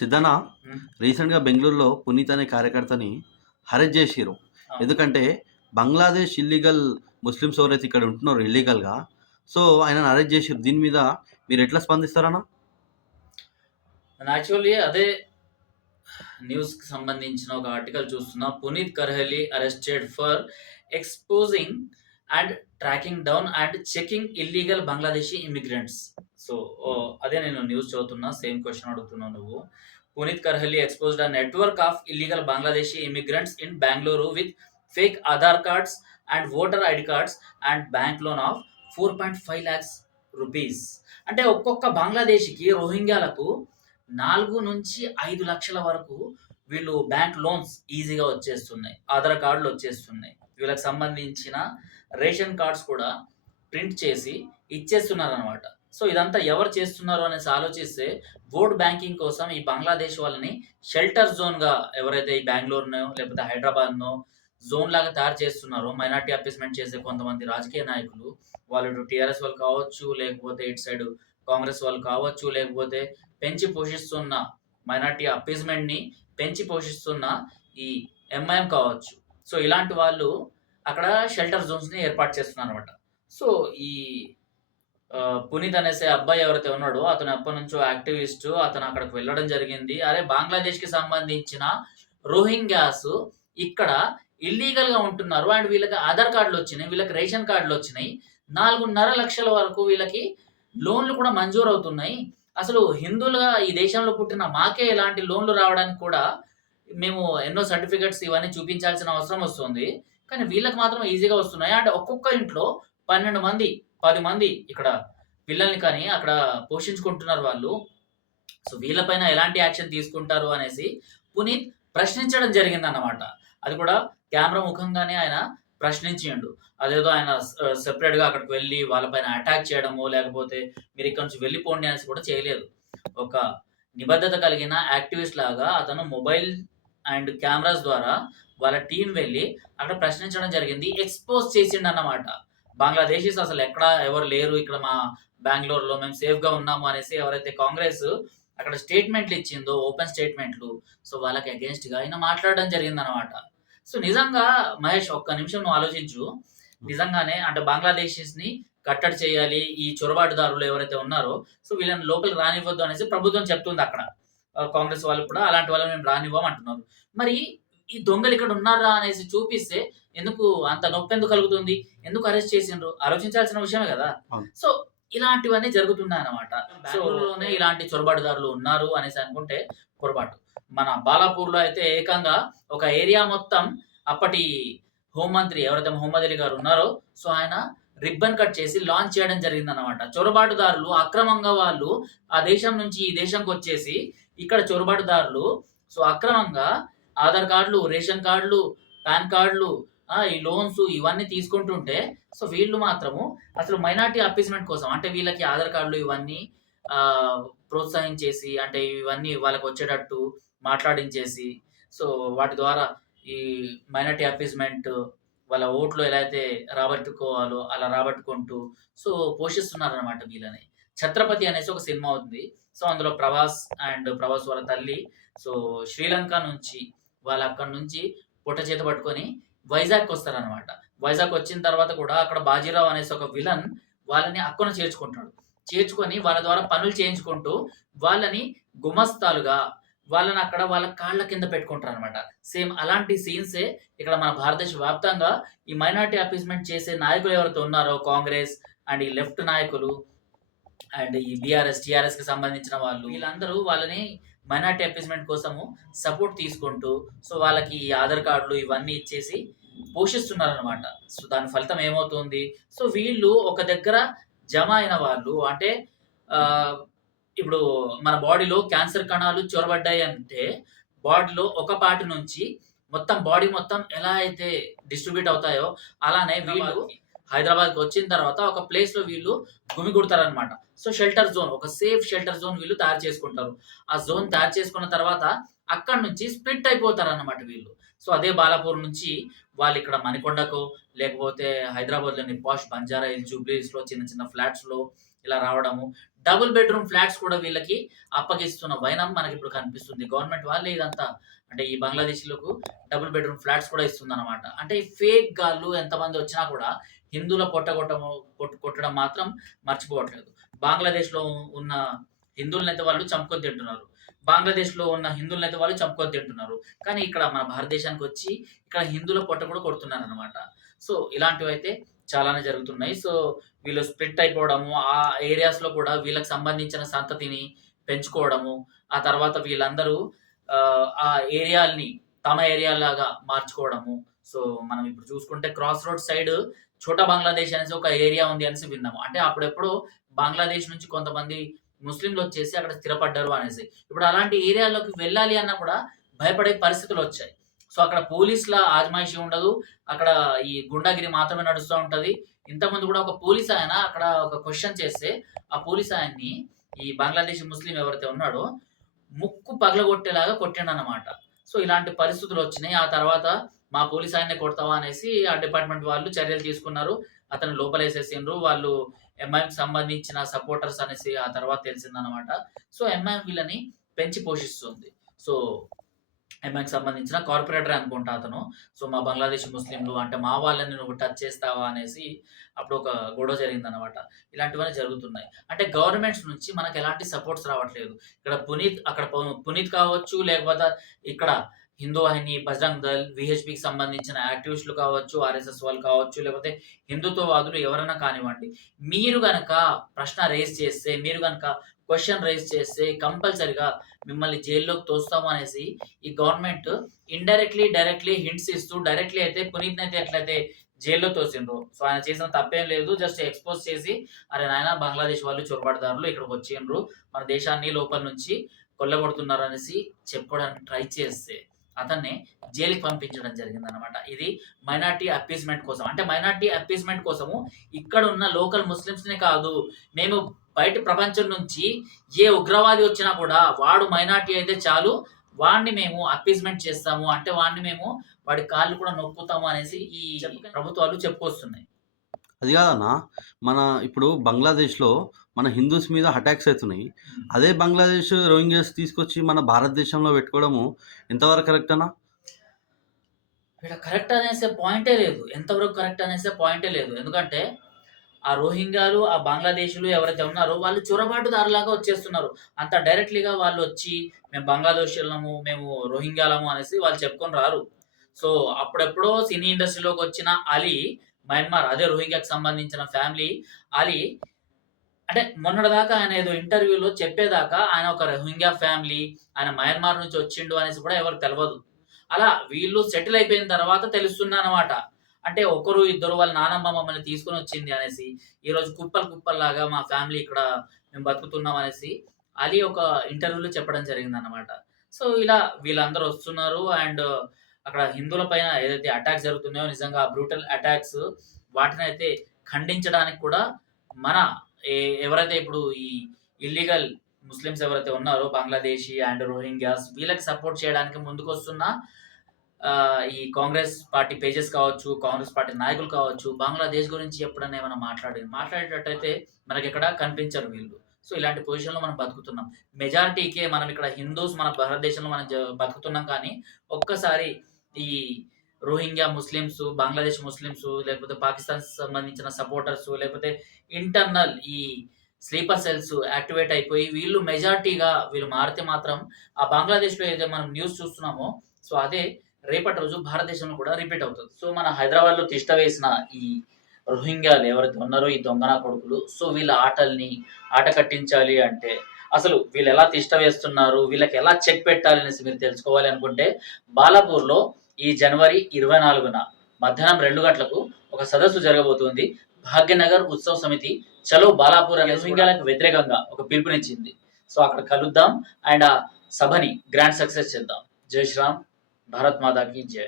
సిద్ధన. రీసెంట్‌గా బెంగుళూరులో పునీత్ అనే కార్యకర్తని అరెస్ట్ జేసిర్రు. అవును. ఎందుకంటే బంగ్లాదేశ్ ఇల్లీగల్ ముస్లిమ్స్ ఎవరైతే ఇక్కడ ఉంటున్నారో ఇల్లీగల్‌గా సో ఆయనను అరెస్ట్ జేసిర్రు. దీని మీద మీరెట్లా స్పందిస్తారన్న? నేను యాక్చువల్లీ అదే న్యూస్‌కి సంబంధించిన ఒక ఆర్టికల్ చూస్తున్నా. Puneet Kerehalli arrested for exposing and tracking down and checking illegal Bangladeshi immigrants. So, అదే నేను న్యూస్ చదువుతున్నా. సేమ్ క్వెషన్ అడుగుతున్నావు నువ్వు. Puneet Kerehalli expose a network of illegal Bangladeshi immigrants in Bengaluru with fake Aadhaar cards and voter ID cards and bank loan of 4.5 lakhs rupees. అంటే ఒక్కొక్క బంగ్లాదేశీకి రోహింగ్యాలకు 4-5 లక్షల వరకు వీళ్ళు బ్యాంక్ లోన్స్ ఈజీగా వచ్చేస్తున్నాయి. ఆధార్ కార్డులు వచ్చేస్తున్నాయి. వీళ్ళకి సంబంధించిన రేషన్ కార్డ్స్ కూడా ప్రింట్ చేసి ఇచ్చేస్తున్నారనమాట. సో, ఇదంతా ఎవరు చేస్తున్నారు అనేసి ఆలోచిస్తే ఓట్ బ్యాంకింగ్ కోసం ఈ బంగ్లాదేశ్ వాళ్ళని షెల్టర్ జోన్‌గా ఎవరైతే ఈ బెంగళూరునో లేకపోతే హైదరాబాద్‌నో జోన్ లాగా తయారు చేస్తున్నారో మైనారిటీ అప్పీస్‌మెంట్ చేసే కొంతమంది రాజకీయ నాయకులు వాళ్ళు టీఆర్ఎస్ వాళ్ళు కావచ్చు, లేకపోతే ఇటు సైడ్ కాంగ్రెస్ వాళ్ళు కావచ్చు, లేకపోతే పెంచి పోషిస్తున్న మైనార్టీ అప్పీస్‌మెంట్‌ని పెంచి పోషిస్తున్న ఈ ఎంఐఎం కావచ్చు. సో, ఇలాంటి వాళ్ళు అక్కడ షెల్టర్ జోన్స్‌ని ఏర్పాటు చేస్తున్నారనమాట. సో, ఈ పునీత్ అనేసే అబ్బాయి ఎవరైతే ఉన్నాడో అతను ఎప్పటినుంచో యాక్టివిస్ట్. అతను అక్కడికి వెళ్ళడం జరిగింది. అరే బంగ్లాదేశ్‌కి సంబంధించిన రోహింగ్యాస్ ఇక్కడ ఇల్లీగల్‌గా ఉంటున్నారు. అండ్ వీళ్ళకి ఆధార్ కార్డులు వచ్చినాయి. వీళ్ళకి రేషన్ కార్డులు వచ్చినాయి. 4.5 లక్షల వరకు వీళ్ళకి లోన్‌లు కూడా మంజూరు అవుతున్నాయి. అసలు హిందువులుగా ఈ దేశంలో పుట్టిన మాకే ఇలాంటి లోన్‌లు రావడానికి కూడా మేము ఎన్నో సర్టిఫికేట్స్ ఇవన్నీ చూపించాల్సిన అవసరం వస్తుంది. కానీ వీళ్ళకి మాత్రం ఈజీగా వస్తున్నాయి. అంటే ఒక్కొక్క ఇంట్లో 12 మంది, పది మంది ఇక్కడ పిల్లల్ని కానీ అక్కడ పోషించుకుంటున్నారు వాళ్ళు. సో, వీళ్ళపైన ఎలాంటి యాక్షన్ తీసుకుంటారు అనేసి పునీత్ ప్రశ్నించడం జరిగింది అన్నమాట అది కూడా కెమెరా ముఖంగానే ఆయన ప్రశ్నించిండు. అదేదో ఆయన సెపరేట్‌గా అక్కడికి వెళ్ళి వాళ్ళపైన అటాక్ చేయడమో, లేకపోతే మీరు ఇక్కడ నుంచి వెళ్ళిపోండి అనేసి కూడా చేయలేదు. ఒక నిబద్ధత కలిగిన యాక్టివిస్ట్ లాగా అతను మొబైల్ అండ్ కెమెరాస్ ద్వారా వాళ్ళ టీం వెళ్ళి అక్కడ ప్రశ్నించడం జరిగింది. ఎక్స్‌పోజ్ చేసిండన్నమాట. బంగ్లాదేశీస్ అసలు ఎక్కడ ఎవరు లేరు. ఇక్కడ మా బెంగళూరులో మేము సేఫ్‌గా ఉన్నాము అనేసి ఎవరైతే కాంగ్రెస్ అక్కడ స్టేట్మెంట్‌లు ఇచ్చిందో ఓపెన్ స్టేట్మెంట్‌లు సో, వాళ్ళకి అగెయిన్స్ట్‌గా ఆయన మాట్లాడడం జరిగిందనమాట. సో, నిజంగా మహేష్ ఒక్క నిమిషం నువ్వు ఆలోచించు. నిజంగానే అంటే బంగ్లాదేశీస్‌ని కట్టడి చేయాలి. ఈ చొరబాటుదారులు ఎవరైతే ఉన్నారో సో, వీళ్ళని లోపలికి రానివ్వద్దు అనేసి ప్రభుత్వం చెప్తుంది అక్కడ. కాంగ్రెస్ వాళ్ళు కూడా అలాంటి వాళ్ళని మేము రానివ్వం అంటున్నారు. మరి ఈ దొంగలు ఇక్కడ ఉన్నారా అనేసి చూపిస్తే ఎందుకు అంత నొప్పెందుకు కలుగుతుంది? ఎందుకు అరెస్ట్ చేసిండ్రు? ఆలోచించాల్సిన విషయమే కదా! సో, ఇలాంటివన్నీ జరుగుతున్నాయన్నమాట. బెంగుళూరులోనే ఇలాంటి చొరబాటుదారులు ఉన్నారు అనేసి అనుకుంటే పొరపాటు. మన బాలాపూర్‌లో అయితే ఏకంగా ఒక ఏరియా మొత్తం అప్పటి హోంమంత్రి ఎవరైతే మొహమ్మద్ అలీ గారు ఉన్నారో సో, ఆయన రిబ్బన్ కట్ చేసి లాంచ్ చేయడం జరిగిందన్నమాట. చొరబాటుదారులు అక్రమంగా వాళ్ళు ఆ దేశం నుంచి ఈ దేశంకొచ్చేసి ఇక్కడ చొరబాటుదారులు సో, అక్రమంగా ఆధార్ కార్డులు, రేషన్ కార్డులు, పాన్ కార్డులు ఈ లోన్స్ ఇవన్నీ తీసుకుంటుంటే సో, వీళ్ళు మాత్రము అసలు మైనారిటీ అప్పీస్‌మెంట్ కోసం అంటే వీళ్ళకి ఆధార్ కార్డులు ఇవన్నీ ప్రోత్సహించేసి అంటే ఇవన్నీ వాళ్ళకి వచ్చేటట్టు మాట్లాడించేసి సో, వాటి ద్వారా ఈ మైనారిటీ అప్పీస్‌మెంట్ వాళ్ళ ఓట్లు ఎలా అయితే రాబట్టుకోవాలో అలా రాబట్టుకుంటూ సో, పోషిస్తున్నారనమాట వీళ్ళని. 'ఛత్రపతి' అనేసి ఒక సినిమా ఉంది. సో, అందులో ప్రభాస్ అండ్ ప్రభాస్ వాళ్ళ తల్లి సో, శ్రీలంక నుంచి వాళ్ళు అక్కడి నుంచి పుట్ట చేత పట్టుకొని అనమాట వైజాగ్ వచ్చిన తర్వాత కూడా అక్కడ బాజీరావు అనేసి ఒక విలన్ వాళ్ళని అక్కున చేర్చుకుంటాడు. చేర్చుకొని వాళ్ళ ద్వారా పనులు చేయించుకుంటూ వాళ్ళని గుమస్తాలుగా వాళ్ళని అక్కడ వాళ్ళ కాళ్ళ కింద పెట్టుకుంటారు అనమాట సేమ్ అలాంటి సీన్సే ఇక్కడ మన భారతదేశ వ్యాప్తంగా ఈ మైనారిటీ అపీస్మెంట్ చేసే నాయకులు ఎవరైతే ఉన్నారో కాంగ్రెస్ అండ్ ఈ లెఫ్ట్ నాయకులు అండ్ ఈ బీఆర్ఎస్, కి సంబంధించిన వాళ్ళు వీళ్ళందరూ వాళ్ళని మైనారిటీ అపీస్మెంట్ కోసము సపోర్ట్ తీసుకుంటూ సో, వాళ్ళకి ఈ ఆధార్ కార్డులు ఇవన్నీ ఇచ్చేసి పోషిస్తున్నారనమాట సో, దాని ఫలితం ఏమవుతుంది? సో, వీళ్ళు ఒక దగ్గర జమ అయిన వాళ్ళు అంటే ఇప్పుడు మన బాడీలో క్యాన్సర్ కణాలు చొరబడ్డాయి అంటే బాడీలో ఒక పార్ట్ నుంచి మొత్తం బాడీ మొత్తం ఎలా అయితే డిస్ట్రిబ్యూట్ అవుతాయో అలానే వీళ్ళు హైదరాబాద్‌కి వచ్చిన తర్వాత ఒక ప్లేస్‌లో వీళ్ళు గుమిగుడతారనమాట సో, షెల్టర్ జోన్ ఒక సేఫ్ షెల్టర్ జోన్ వీళ్ళు తయారు చేసుకుంటారు. ఆ జోన్ తయారు చేసుకున్న తర్వాత అక్కడి నుంచి స్ప్లిట్ అయిపోతారన్నమాట వీళ్ళు. సో, అదే బాలాపూర్ నుంచి వాళ్ళు ఇక్కడ మణికొండకు లేకపోతే హైదరాబాద్‌లోని పాష్ బంజారా హిల్స్, జూబ్లీస్లో చిన్న చిన్న ఫ్లాట్స్‌లో ఇలా రావడము డబుల్ బెడ్రూమ్ ఫ్లాట్స్ కూడా వీళ్ళకి అప్పగిస్తున్న వైనం మనకి ఇప్పుడు కనిపిస్తుంది గవర్నమెంట్ వాళ్ళే ఇదంతా అంటే ఈ బంగ్లాదేశ్లకు డబుల్ బెడ్రూమ్ ఫ్లాట్స్ కూడా ఇస్తుంది అనమాట అంటే ఫేక్ గాళ్ళు ఎంతమంది వచ్చినా కూడా హిందువుల పొట్టగొట్టము కొట్- కొట్టడం మాత్రం మర్చిపోవట్లేదు. బంగ్లాదేశ్లో ఉన్న హిందువులనైతే వాళ్ళు చంపుకొని తింటున్నారు. బంగ్లాదేశ్లో ఉన్న హిందువులనైతే వాళ్ళు చంపుకొని తింటున్నారు. కానీ ఇక్కడ మన భారతదేశానికి వచ్చి ఇక్కడ హిందువుల పొట్ట కూడా కొడుతున్నారు అనమాట సో ఇలాంటివి అయితే చాలానే జరుగుతున్నాయి. సో వీళ్ళు స్ప్లిట్ అయిపోవడము ఆ ఏరియాస్లో కూడా వీళ్ళకి సంబంధించిన సంతతిని పెంచుకోవడము ఆ తర్వాత వీళ్ళందరూ ఆ, ఆ ఏరియాల్ని తమ ఏరియా లాగా మార్చుకోవడము. సో మనం ఇప్పుడు చూసుకుంటే cross road side Chhota Bangladesh అనేసి ఒక ఏరియా ఉంది అనేసి విన్నాము. అంటే అప్పుడెప్పుడు బంగ్లాదేశ్ నుంచి కొంతమంది ముస్లింలు వచ్చేసి అక్కడ స్థిరపడ్డారు అనేసి. ఇప్పుడు అలాంటి ఏరియాలోకి వెళ్ళాలి అన్నా కూడా భయపడే పరిస్థితులు వచ్చాయి. సో అక్కడ పోలీసుల ఆజమాయిషీ ఉండదు. అక్కడ ఈ గుండాగిరి మాత్రమే నడుస్తూ ఉంటుంది. ఇంతకుముందు కూడా ఒక పోలీస్ ఆయన అక్కడ ఒక క్వశ్చన్ చేస్తే ఆ పోలీస్ ఆయన్ని ఈ బంగ్లాదేశ్ ముస్లిం ఎవరైతే ఉన్నాడో ముక్కు పగలగొట్టేలాగా కొట్టిండు సో ఇలాంటి పరిస్థితులు వచ్చినాయి. ఆ తర్వాత మా పోలీస్ ఆయన్నే కొడతావా అనేసి ఆ డిపార్ట్మెంట్ వాళ్ళు చర్యలు తీసుకున్నారు. అతను లోపలేసేసిండ్రు. వాళ్ళు ఎంఐఎం సంబంధించిన సపోర్టర్స్ అనేసి ఆ తర్వాత తెలిసిందనమాట సో ఎంఐఎం వీళ్ళని పెంచి పోషిస్తుంది. సో ఎంఐకి సంబంధించిన కార్పొరేటర్ అనుకుంటా అతను. సో మా బంగ్లాదేశ్ ముస్లింలు అంటే మా వాళ్ళని నువ్వు టచ్ చేస్తావా అనేసి అప్పుడు ఒక గొడవ జరిగిందనమాట ఇలాంటివన్నీ జరుగుతున్నాయి. అంటే గవర్నమెంట్స్ నుంచి మనకు ఎలాంటి సపోర్ట్స్ రావట్లేదు. ఇక్కడ పునీత్ అక్కడ పునీత్ కావచ్చు లేకపోతే ఇక్కడ హిందూ వాహిని బజరంగ్ దళ్ విహెచ్పికి సంబంధించిన యాక్టివిస్టులు కావచ్చు ఆర్ఎస్ఎస్ వాళ్ళు కావచ్చు లేకపోతే హిందుత్వవాదులు ఎవరైనా కానివ్వండి మీరు గనక ప్రశ్న రేస్ చేస్తే మీరు గనక క్వశ్చన్ రైజ్ చేస్తే కంపల్సరిగా మిమ్మల్ని జైల్లోకి తోస్తాం అనేసి ఈ గవర్నమెంట్ ఇండైరెక్ట్లీ డైరెక్ట్లీ హింట్స్ ఇస్తూ డైరెక్ట్లీ అయితే పునీత్ని అయితే ఎట్లయితే జైల్లో తోసిండ్రు. సో ఆయన చేసిన తప్పేం లేదు. జస్ట్ ఎక్స్పోజ్ చేసి అరే నాయన బంగ్లాదేశ్ వాళ్ళు చొరబడదారులు ఇక్కడికి వచ్చిండ్రు. మన దేశాన్ని లోపల నుంచి కొల్లగొడుతున్నారు అనేసి చెప్పుకోవడానికి ట్రై చేస్తే. అతన్ని జైలుకి పంపించడం జరిగింది అనమాట ఇది మైనార్టీ అపీస్మెంట్ కోసం. అంటే మైనార్టీ అపీస్మెంట్ కోసము ఇక్కడ ఉన్న లోకల్ ముస్లిమ్స్నే కాదు మేము బయట ప్రపంచం నుంచి ఏ ఉగ్రవాది వచ్చినా కూడా వాడు మైనార్టీ అయితే చాలు వాడిని మేము అపీస్మెంట్ చేస్తాము. అంటే వాడిని మేము వాడి కాళ్ళు కూడా నొక్కుతాము అనేసి ఈ ప్రభుత్వాలు చెప్పుకొస్తున్నాయి. అది కాదన్నా మన ఇప్పుడు బంగ్లాదేశ్లో మన హిందూస్ మీద అటాక్స్ అవుతున్నాయి. అదే బంగ్లాదేశ్ రోహింగ్యాస్ తీసుకొచ్చి మన భారతదేశంలో పెట్టుకోవడము ఎంతవరకు కరెక్ట్ అన్నా? ఇక్కడ కరెక్ట్ అనేసే పాయింటే లేదు. ఎంతవరకు కరెక్ట్ అనేసే పాయింటే లేదు. ఎందుకంటే ఆ రోహింగ్యాలు ఆ బంగ్లాదేశీలు ఎవరైతే ఉన్నారో వాళ్ళు చొరబాటుదారులాగా వచ్చేస్తున్నారు. అంత డైరెక్ట్లీగా వాళ్ళు వచ్చి మేము బంగ్లాదేశీలము మేము రోహింగ్యాలము అనేసి వాళ్ళు చెప్పుకొని రారు. సో అప్పుడెప్పుడో సినీ ఇండస్ట్రీలోకి వచ్చిన అలీ మయన్మార్ అదే రోహింగ్యాకి సంబంధించిన ఫ్యామిలీ అలీ అంటే మొన్నటిదాకా ఆయన ఏదో ఇంటర్వ్యూలో చెప్పేదాకా ఆయన ఒక రోహింగ్యా ఫ్యామిలీ ఆయన మయన్మార్ నుంచి వచ్చిండు అనేసి కూడా ఎవరికి తెలియదు అలా వీళ్ళు సెటిల్ అయిపోయిన తర్వాత తెలుస్తుందన్నమాట అంటే ఒకరు ఇద్దరు వాళ్ళ నానమ్మ మమ్మల్ని తీసుకొని వచ్చింది అనేసి ఈరోజు కుప్పలు కుప్పల్లాగా మా ఫ్యామిలీ ఇక్కడ మేము బతుకుతున్నాం అనేసి అది ఒక ఇంటర్వ్యూలో చెప్పడం జరిగింది అనమాట సో ఇలా వీళ్ళందరూ వస్తున్నారు అండ్ అక్కడ హిందువుల పైన ఏదైతే అటాక్స్ జరుగుతున్నాయో నిజంగా బ్రూటల్ అటాక్స్ వాటిని అయితే ఖండించడానికి కూడా మన ఎవరైతే ఇప్పుడు ఈ ఇల్లీగల్ ముస్లిమ్స్ ఎవరైతే ఉన్నారో బంగ్లాదేశీ అండ్ రోహింగ్యాస్ వీళ్ళకి సపోర్ట్ చేయడానికి ముందుకు వస్తున్న ఈ కాంగ్రెస్ పార్టీ పేజెస్ కావచ్చు కాంగ్రెస్ పార్టీ నాయకులు కావచ్చు బంగ్లాదేశ్ గురించి ఎప్పుడన్నా ఏమైనా మాట్లాడి మాట్లాడేటట్టయితే మనకి ఇక్కడ కనిపించరు వీళ్ళు. సో ఇలాంటి పొజిషన్లో మనం బతుకుతున్నాం. మెజారిటీకే మనం ఇక్కడ హిందూస్ మన భారతదేశంలో మనం బతుకుతున్నాం కానీ ఒక్కసారి ఈ రోహింగ్యా ముస్లిమ్స్ బంగ్లాదేశ్ ముస్లిమ్స్ లేకపోతే పాకిస్తాన్ సంబంధించిన సపోర్టర్స్ లేకపోతే ఇంటర్నల్ ఈ స్లీపర్ సెల్స్ యాక్టివేట్ అయిపోయి వీళ్ళు మెజార్టీగా వీళ్ళు మారితే మాత్రం ఆ బంగ్లాదేశ్లో ఏదైతే మనం న్యూస్ చూస్తున్నామో సో అదే రేపటి రోజు భారతదేశంలో కూడా రిపీట్ అవుతుంది. సో మన హైదరాబాద్లో తిష్ట వేసిన ఈ రోహింగ్యాలు ఎవరైతే ఉన్నారో ఈ దొంగన కొడుకులు సో వీళ్ళ ఆటల్ని ఆట కట్టించాలి అంటే అసలు వీళ్ళు ఎలా తిష్ట వేస్తున్నారు వీళ్ళకి ఎలా చెక్ పెట్టాలి అనేసి మీరు తెలుసుకోవాలి అనుకుంటే బాలాపూర్లో ఈ జనవరి ఇరవై నాలుగున మధ్యాహ్నం రెండు గంటలకు ఒక సదస్సు జరగబోతుంది. భాగ్యనగర్ ఉత్సవ సమితి చలో బాలాపూర్ అనే రోహింగ్యాలకు వ్యతిరేకంగా ఒక పిలుపునిచ్చింది. సో అక్కడ కలుద్దాం అండ్ ఆ సభని గ్రాండ్ సక్సెస్ చేద్దాం. జై శ్రీరామ్. భారత్ మాతా కీ జై.